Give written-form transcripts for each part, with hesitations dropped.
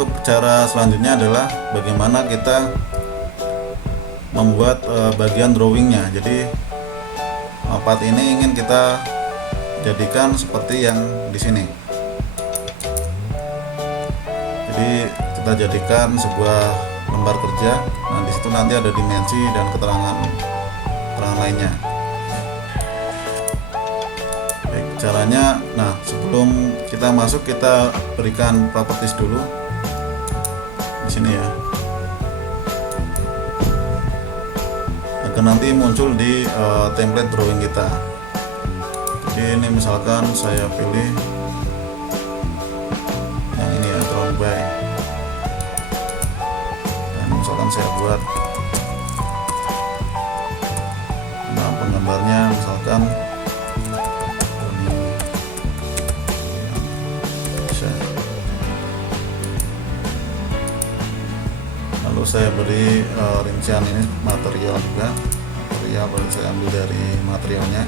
untuk cara selanjutnya adalah bagaimana kita membuat bagian drawingnya. Jadi part ini ingin kita jadikan seperti yang di sini. Jadi kita jadikan sebuah lembar kerja. Nah, di situ nanti ada dimensi dan keterangan lainnya. Baik, caranya, nah sebelum kita masuk kita berikan properties dulu di sini ya, agar nanti muncul di template drawing kita. Jadi ini misalkan saya pilih yang ini ya, drawn by, dan misalkan saya buat nah, penggambarnya misalkan bisa. Lalu saya beri rincian ini material juga, material baru saya ambil dari materialnya.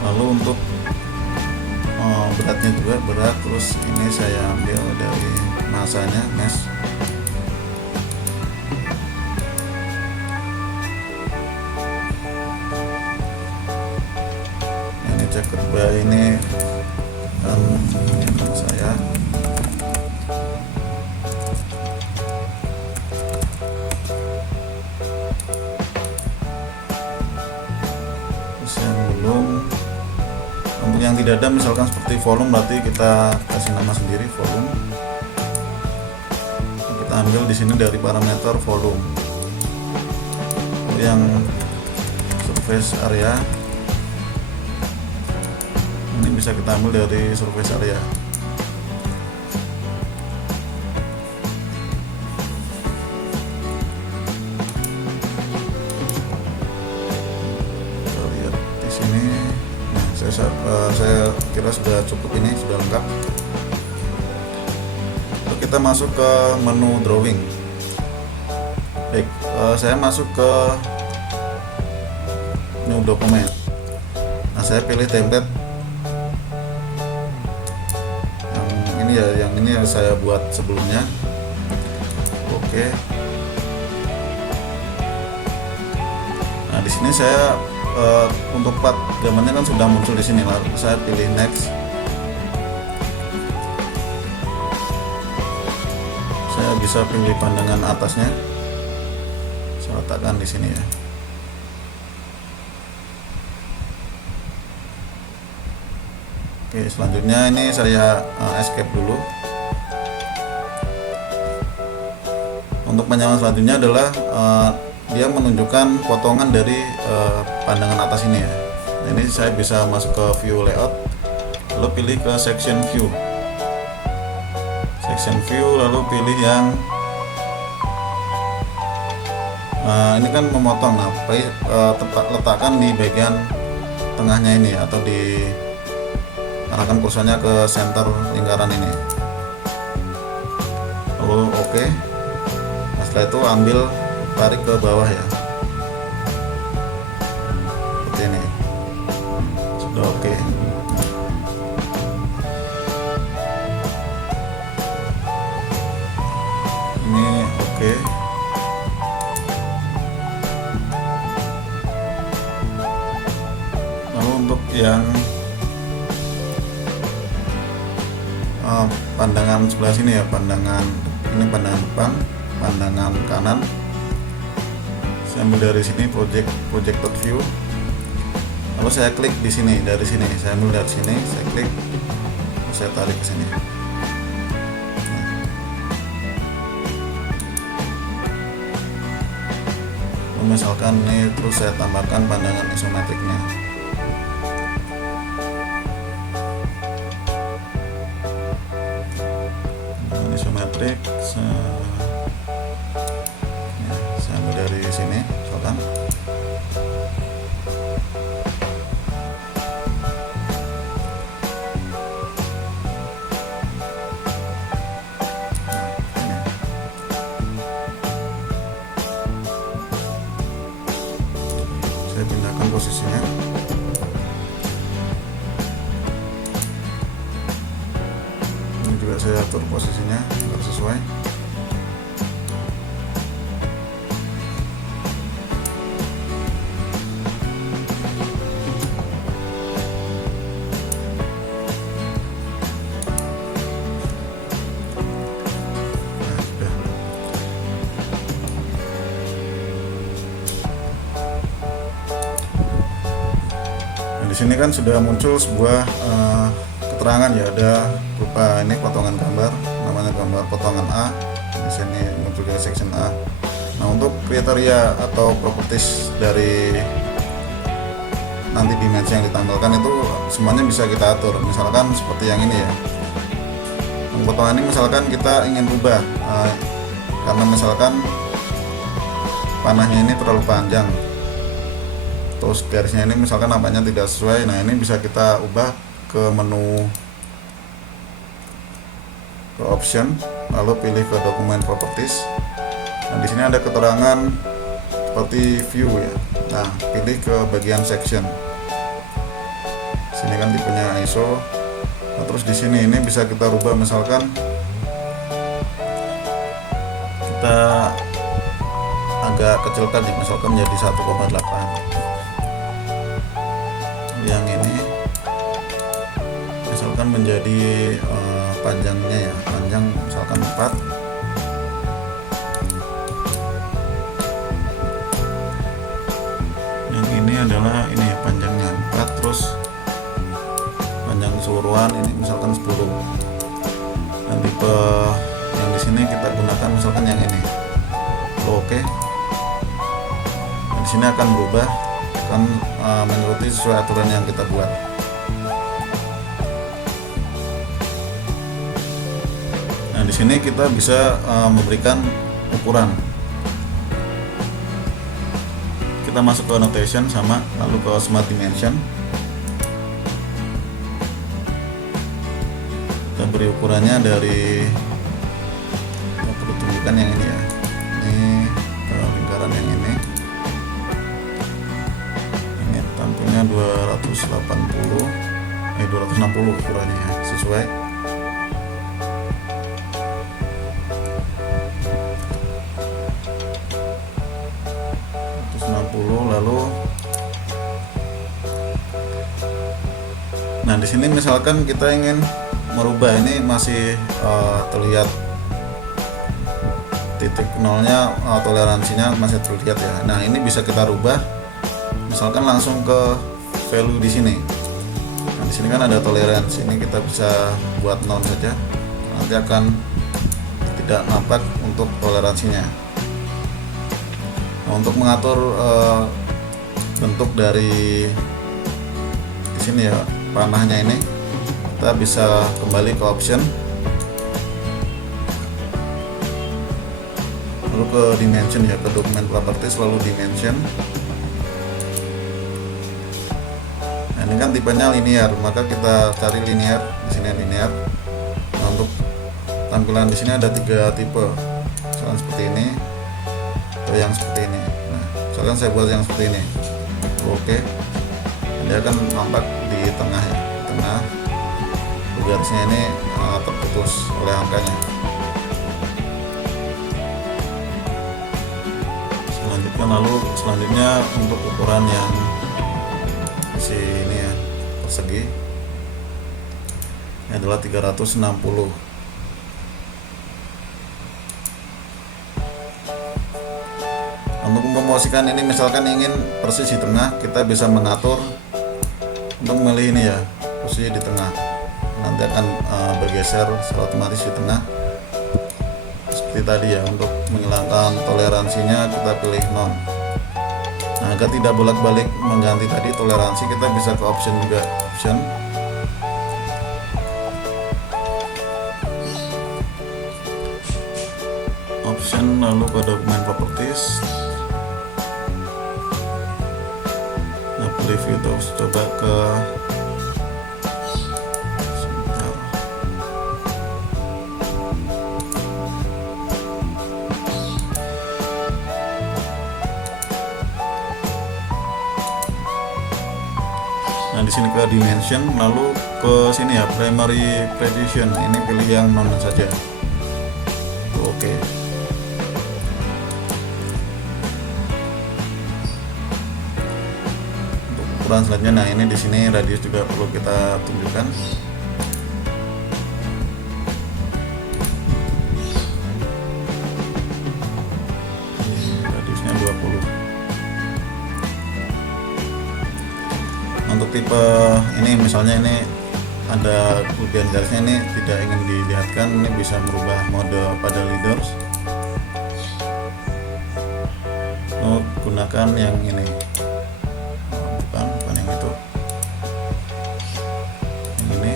Lalu untuk beratnya juga berat, terus ini saya ambil dari masanya mesh. Ini jaket by ini saya terus yang belum. Untuk yang tidak ada misalkan seperti volume, berarti kita kasih nama sendiri volume. Kita ambil di sini dari parameter volume. Yang surface area ini bisa kita ambil dari surface area. Kita lihat di sini. Saya kira sudah cukup, ini sudah lengkap. Lalu kita masuk ke menu drawing. Baik, saya masuk ke new dokumen. Nah, saya pilih template yang ini ya, yang ini yang saya buat sebelumnya. Oke. Nah, di sini saya untuk part gambarnya kan sudah muncul di sini. Lalu saya pilih next. Saya bisa pilih pandangan atasnya. Saya letakkan di sini ya. Oke, selanjutnya ini saya escape dulu. Untuk penyalahan selanjutnya adalah dia menunjukkan potongan dari pandangan atas ini ya. Nah, ini saya bisa masuk ke view layout, lalu pilih ke section view, lalu pilih yang ini kan memotong. Nah, letakkan di bagian tengahnya ini atau di arahkan kursornya ke center lingkaran ini. Lalu oke. Nah, setelah itu ambil, tarik ke bawah ya, seperti ini. Sudah oke. Ini oke. Lalu untuk yang pandangan sebelah sini ya, pandangan ini pandangan depan, pandangan kanan. Saya ambil dari sini projected view. Lalu saya klik di sini, dari sini saya ambil dari sini, saya klik, lalu saya tarik ke sini. Lalu misalkan ini, terus saya tambahkan pandangan isometriknya. Pandangan isometrik saya ambil dari sini, misalkan. Saya pindahkan posisinya. atur posisinya agar sesuai. Di sini kan sudah muncul sebuah keterangan ya, ada berupa ini potongan gambar, namanya gambar potongan A. Di sini muncul di section A. Nah, untuk kriteria atau properties dari nanti dimensi yang ditampilkan itu semuanya bisa kita atur. Misalkan seperti yang ini ya. Yang potongan ini misalkan kita ingin ubah karena misalkan panahnya ini terlalu panjang, terus garisnya ini misalkan nampaknya tidak sesuai. Nah, ini bisa kita ubah ke menu, ke option, lalu pilih ke dokumen properties. Nah, di sini ada keterangan seperti view ya. Nah, pilih ke bagian section. Sini kan tipenya ISO. Nah, terus di sini ini bisa kita rubah, misalkan kita agak kecilkan ya, misalkan jadi 1,8. Yang ini misalkan menjadi panjangnya ya, panjang misalkan 4. Yang ini adalah ini ya, panjangnya 4, terus panjang keseluruhan ini misalkan 10. Dan tipe yang di sini kita gunakan misalkan yang ini. Oke. Di sini akan berubah, akan menuruti sesuai aturan yang kita buat. Nah, di sini kita bisa memberikan ukuran. Kita masuk ke annotation sama, lalu ke smart dimension. Kita beri ukurannya dari, kita perlu tunjukkan yang ini ya. Ini lingkaran yang ini. Tampilnya 260 ukurannya ya, sesuai. Lalu nah, di sini misalkan kita ingin merubah, ini masih terlihat titik nolnya, toleransinya masih terlihat ya. Nah, ini bisa kita rubah, misalkan langsung ke value di sini. Nah, di sini kan ada toleransi, ini kita bisa buat non saja, nanti akan tidak nampak untuk toleransinya. Nah, untuk mengatur bentuk dari di sini ya, panahnya ini, kita bisa kembali ke option, lalu ke dimension ya, ke dokumen properties, lalu dimension. Nah, ini kan tipenya linear, maka kita cari linear. Di sini linear. Nah, untuk tampilan di sini ada 3 tipe, misalkan seperti ini atau yang seperti ini. Nah, misalkan saya buat yang seperti ini. Oke. Dia akan nampak di tengah ya, di tengah garisnya ini terputus oleh angkanya. Selanjutnya untuk ukuran yang ini ya, persegi, ini adalah 360. Untuk memposisikan ini misalkan ingin persis di tengah, kita bisa mengatur untuk memilih ini ya, posisi di tengah. Nanti akan bergeser secara otomatis di tengah seperti tadi ya. Untuk menghilangkan toleransinya kita pilih non. Nah, agar tidak bolak-balik mengganti tadi toleransi, kita bisa ke option juga, option lalu ke dokumen properties. Nah, pilih view, terus coba ke Nah, Nah, di sini ke dimension, lalu ke sini ya, primary precision. Ini pilih yang non saja. Oke. Untuk ukuran selanjutnya, nah ini di sini radius juga perlu kita tunjukkan. Radiusnya 20. Untuk tipe ini, misalnya ini ada kelebihan garisnya, ini tidak ingin dilihatkan, ini bisa merubah mode pada leaders. Gunakan yang ini, bukan yang itu, yang ini.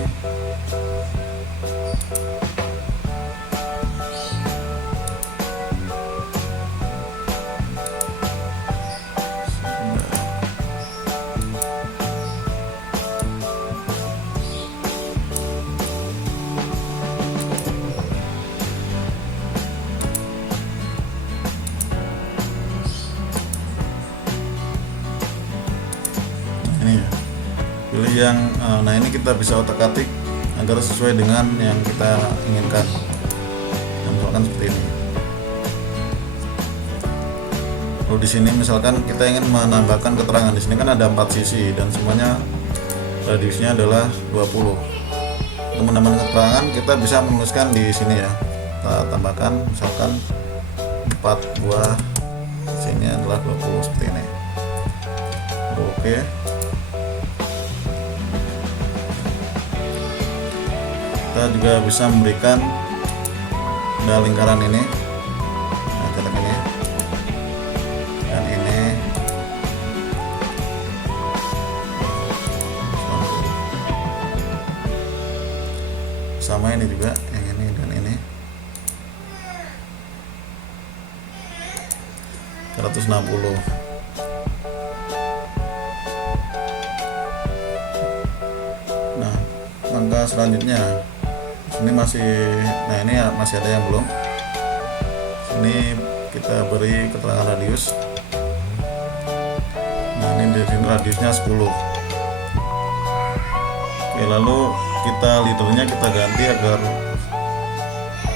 Ini ya, pilih yang nah ini kita bisa otak-atik agar sesuai dengan yang kita inginkan. Misalkan seperti ini. Lalu di sini misalkan kita ingin menambahkan keterangan, di sini kan ada 4 sisi dan semuanya radiusnya adalah 20. Untuk menambahkan keterangan kita bisa menuliskan di sini ya. Kita tambahkan misalkan 4 buah, sini adalah 20 seperti ini. Oke. Kita juga bisa memberikan ada lingkaran ini, nah, cetak ini dan ini, sama ini juga, yang ini dan ini 160. Nah, langkah selanjutnya ini masih, nah ini masih ada yang belum. Ini kita beri keterangan radius. Nah ini di sini radiusnya 10. Oke, lalu kita leadernya kita ganti agar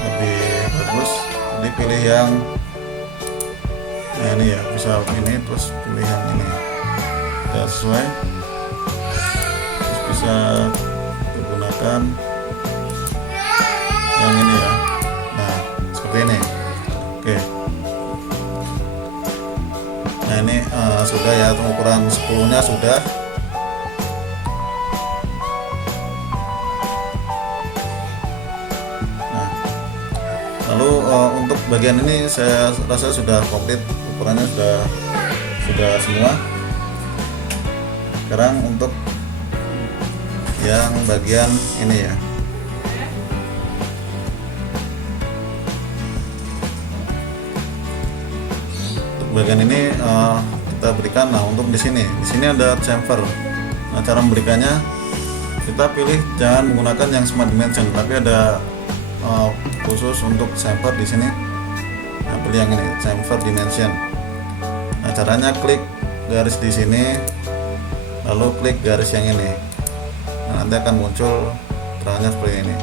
lebih bagus. Jadi pilih yang, nah ini ya, bisa ini, terus pilih yang ini, sudah sesuai. Terus bisa digunakan yang ini ya. Nah seperti ini. Oke. Nah ini sudah ya, ukuran 10 nya sudah. Nah lalu untuk bagian ini saya rasa sudah komplit, ukurannya sudah semua. Sekarang untuk yang bagian ini ya, bagian ini kita berikan. Nah untuk di sini ada chamfer. Nah cara memberikannya, kita pilih jangan menggunakan yang smart dimension, tapi ada khusus untuk chamfer di sini. Nah pilih yang ini, chamfer dimension. Nah caranya klik garis di sini, lalu klik garis yang ini. Nah, nanti akan muncul keterangannya seperti ini.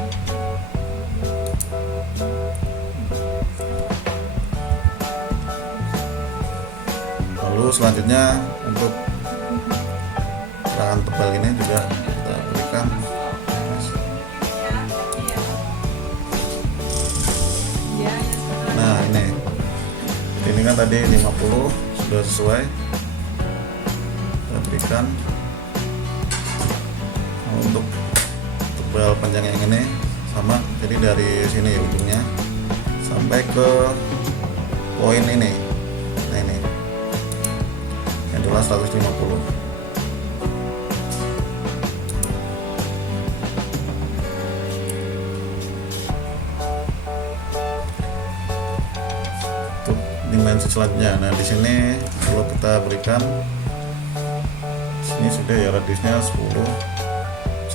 Lalu selanjutnya untuk keterangan tebal ini juga kita berikan. Nah ini kan tadi 50 sudah sesuai, kita berikan. Untuk tebal panjang yang ini sama, jadi dari sini ujungnya sampai ke poin ini. Nah ini adalah 150. Untuk dimensi selanjutnya, nah di sini kalau kita berikan, sini sudah ya, radiusnya 10.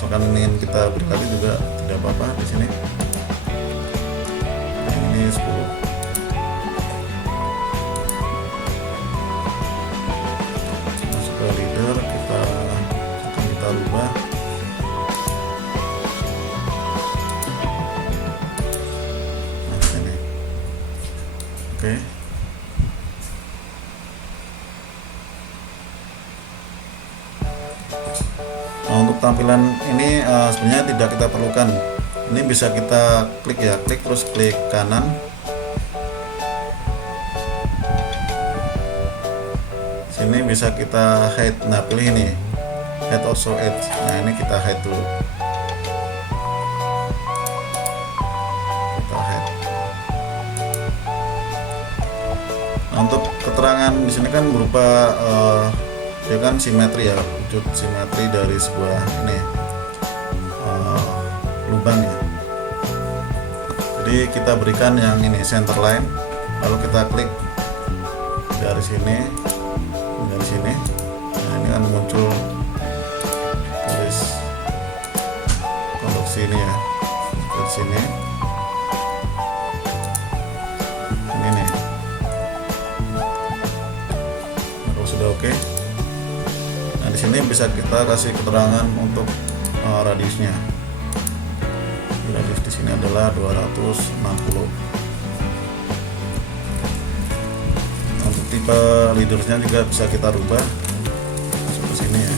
Misalkan ingin kita beri lagi juga tidak apa-apa di sini. Yang ini 10. Masuk ke leader, kita Nah, untuk tampilan ini sebenarnya tidak kita perlukan. Ini bisa kita klik ya, klik terus klik kanan. Sini bisa kita hide. Nah, pilih ini hide or show edge. Nah, ini kita hide dulu. Kita hide. Nah, untuk keterangan di sini kan berupa dia kan simetri ya, wujud simetri dari sebuah ini lubang ya. Jadi kita berikan yang ini center line, lalu kita klik dari sini, dari sini. Nah, ini kan muncul garis konstruksi ini ya, dari sini. Ini nih. Kalau sudah oke. Nah, di sini bisa kita kasih keterangan untuk radiusnya. Radius di sini adalah 260. Nah, untuk tipe leadersnya juga bisa kita rubah masuk ke sini ya.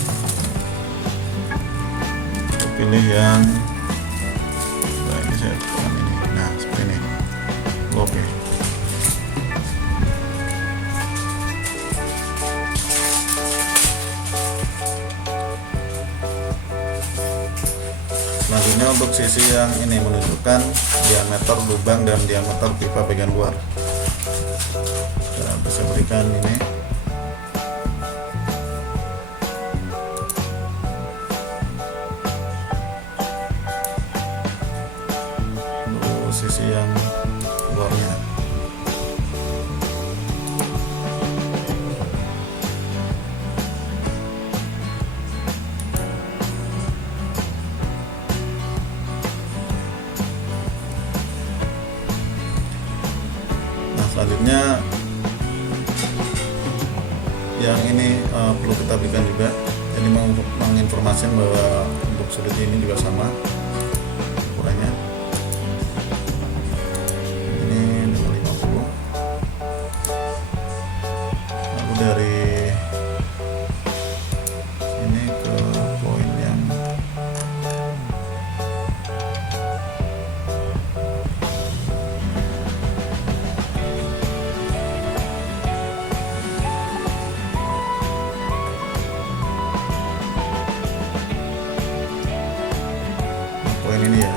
Kita pilih yang ini saya tekan ini. Nah, seperti ini. Oke. Selanjutnya untuk sisi yang ini menunjukkan diameter lubang dan diameter pipa bagian luar. Kita bisa berikan ini. Untuk sisi yang luarnya. Selanjutnya yang ini perlu kita berikan juga, jadi menginformasikan bahwa untuk sudut ini juga sama ukurannya. Ini 550. Lalu dari sini ke poin yang ini ya,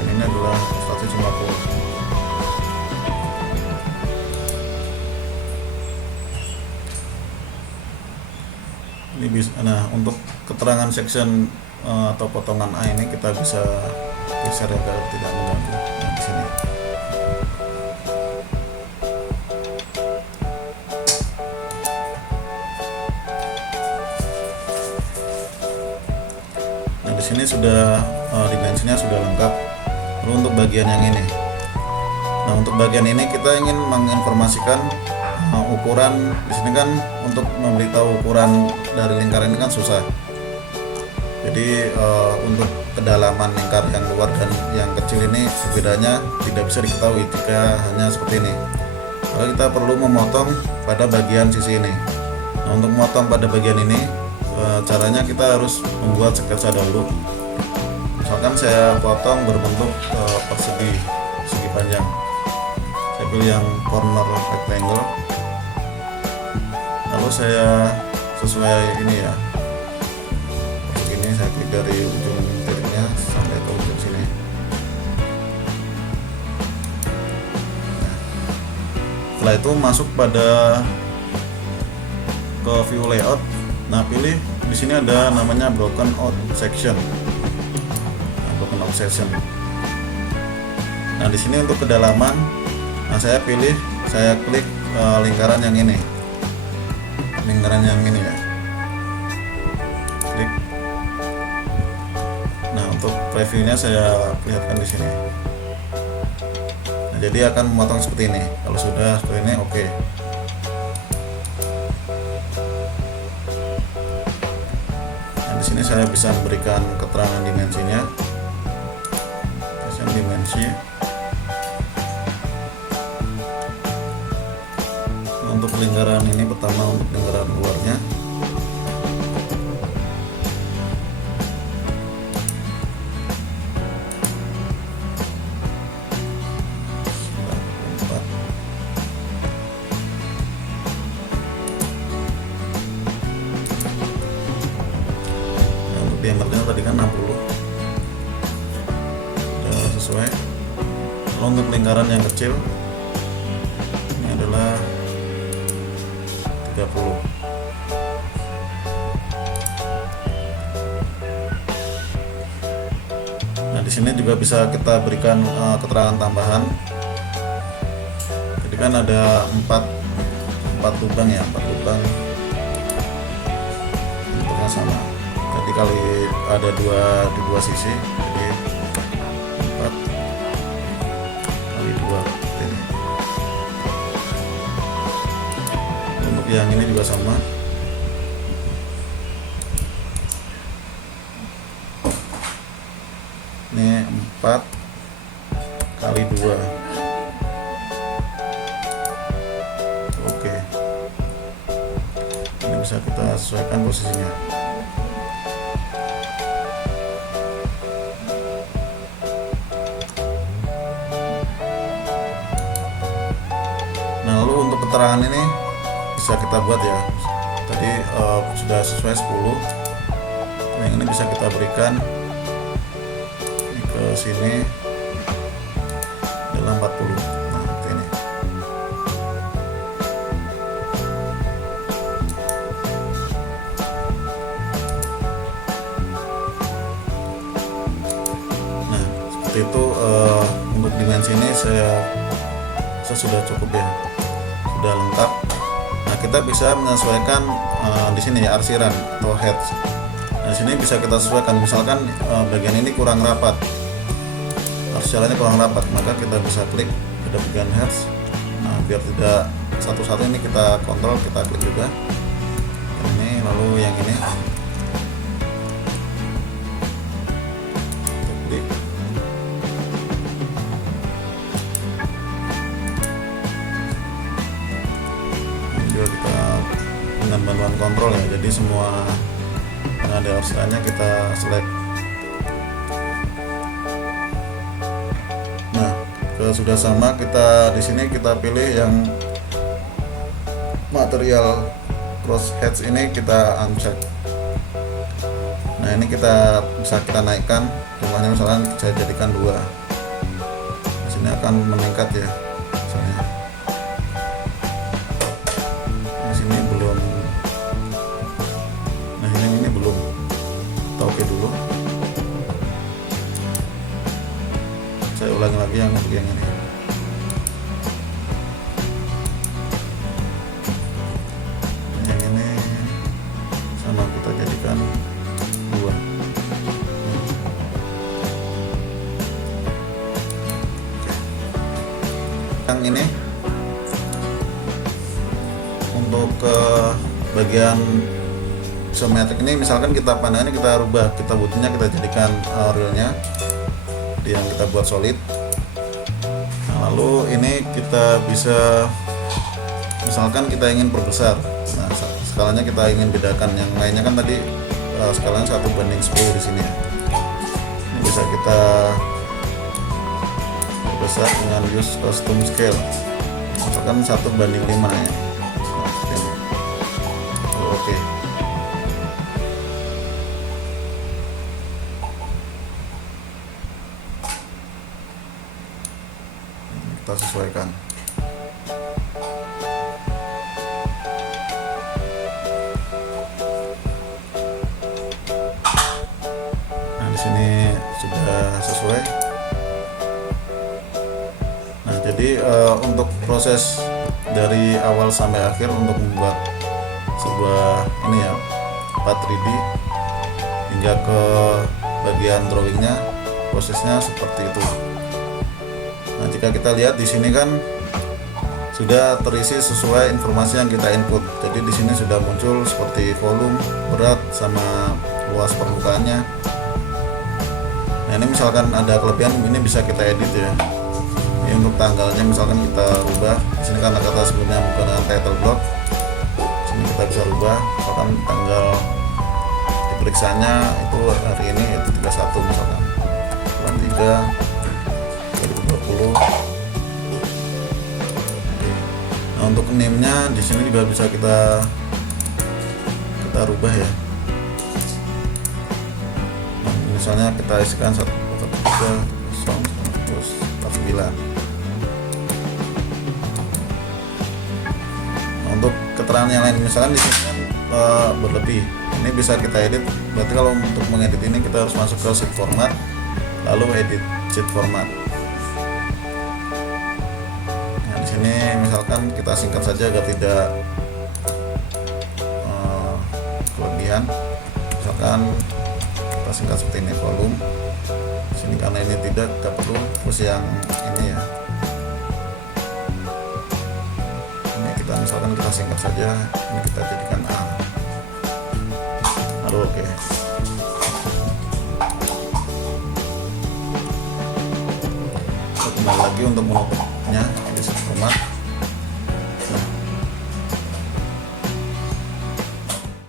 ini adalah 150. Ini bisa. Nah, untuk keterangan section atau potongan A ini kita bisa geser agar tidak mengganggu. Nah, di sini. Nah, di sini sudah dimensinya sudah lengkap. Lalu untuk bagian yang ini, nah untuk bagian ini kita ingin menginformasikan ukuran. Di sini kan untuk memberitahu ukuran dari lingkaran ini kan susah. Jadi untuk kedalaman lingkar yang luar dan yang kecil ini bedanya tidak bisa diketahui jika hanya seperti ini. Maka kita perlu memotong pada bagian sisi ini. Nah, untuk memotong pada bagian ini caranya kita harus membuat sketsa dahulu. Misalkan saya potong berbentuk persegi, segi panjang. Saya pilih yang corner rectangle. Lalu saya sesuai ini ya. Ini saya klik dari ujung titiknya sampai ke ujung sini. Nah, setelah itu masuk pada ke view layout. Nah, pilih di sini ada namanya broken out section. Section. Nah, di sini untuk kedalaman, nah saya pilih, saya klik lingkaran yang ini, lingkaran yang ini ya, klik. Nah, untuk previewnya saya perlihatkan di sini. Nah, jadi akan memotong seperti ini. Kalau sudah seperti ini, oke. Nah, di sini saya bisa memberikan keterangan dimensinya. Dimensi untuk lingkaran ini, pertama untuk lingkaran luarnya diameternya tadi kan 60, udah sesuai. Lalu untuk lingkaran yang kecil ini adalah 30. Nah, di sini juga bisa kita berikan keterangan tambahan. Jadi kan ada 4 lubang ya, 4 lubang bentuknya sama. Jadi kali ada di dua sisi, jadi 4 kali 2 ini. Untuk yang ini juga sama. Ini 4 kali 2. Oke, ini bisa kita sesuaikan posisinya. Nah, lalu untuk keterangan ini bisa kita buat ya. Tadi sudah sesuai 10. Yang ini bisa kita berikan ke sini adalah 40. Nah, ini. Nah, seperti itu. Untuk dimensi ini saya sudah cukup ya, sudah lengkap. Nah, kita bisa menyesuaikan di sini ya, arsiran atau heads. Nah, sini bisa kita sesuaikan, misalkan bagian ini kurang rapat, jalannya kurang rapat, maka kita bisa klik pada bagian heads. Nah, biar tidak satu-satu ini kita kontrol, kita klik juga ini, lalu yang ini kita klik. Ini juga kita dengan bantuan kontrol ya, jadi semua yang ada arsirannya kita select. Sudah sama, kita di sini kita pilih yang material cross heads ini, kita uncheck. Nah, ini kita bisa kita naikkan jumlahnya, misalnya saya jadikan 2. Di sini akan meningkat ya, misalnya. Di sini belum. Nah, ini belum. Kita oke dulu. Saya ulangi lagi yang ini. Yang ini sama, kita jadikan 2. Yang ini untuk ke bagian isometrik ini, misalkan kita pandangannya kita rubah, kita butuhnya kita jadikan realnya yang kita buat solid. Nah, lalu ini kita bisa, misalkan kita ingin perbesar, nah skalanya kita ingin bedakan. Yang lainnya kan tadi skalanya 1:10 di sini ya. Ini bisa kita perbesar dengan use custom scale, misalkan 1:5 ya. Nah, ini. Oke. Kita sesuaikan. Nah, di sini sudah sesuai. Nah, jadi untuk proses dari awal sampai akhir untuk membuat sebuah ini ya, 3D hingga ke bagian drawingnya, prosesnya seperti itu. Nah, jika kita lihat di sini kan sudah terisi sesuai informasi yang kita input. Jadi di sini sudah muncul seperti volume, berat, sama luas permukaannya. Nah, ini misalkan ada kelebihan, ini bisa kita edit ya. Ini untuk tanggalnya misalkan kita rubah. Di sini kan kata sebelumnya menggunakan title block. Di sini kita bisa rubah, misalkan tanggal diperiksanya itu hari ini itu 31 misalkan. Bulan 3 2020. Nah, untuk name-nya di sini juga bisa kita rubah ya. misalnya kita isikan 143.049. Untuk keterangan yang lain misalkan di sini kan berlebih, ini bisa kita edit. Berarti kalau untuk mengedit ini kita harus masuk ke sheet format, lalu edit sheet format. Nah, di sini misalkan kita singkat saja agar tidak kelebihan. Misalkan kita singkat seperti ini, volume. Di sini karena ini tidak perlu terus yang ini ya. Misalkan kita singkat saja, ini kita jadikan A, lalu oke. Kita kembali lagi untuk menutupnya di format.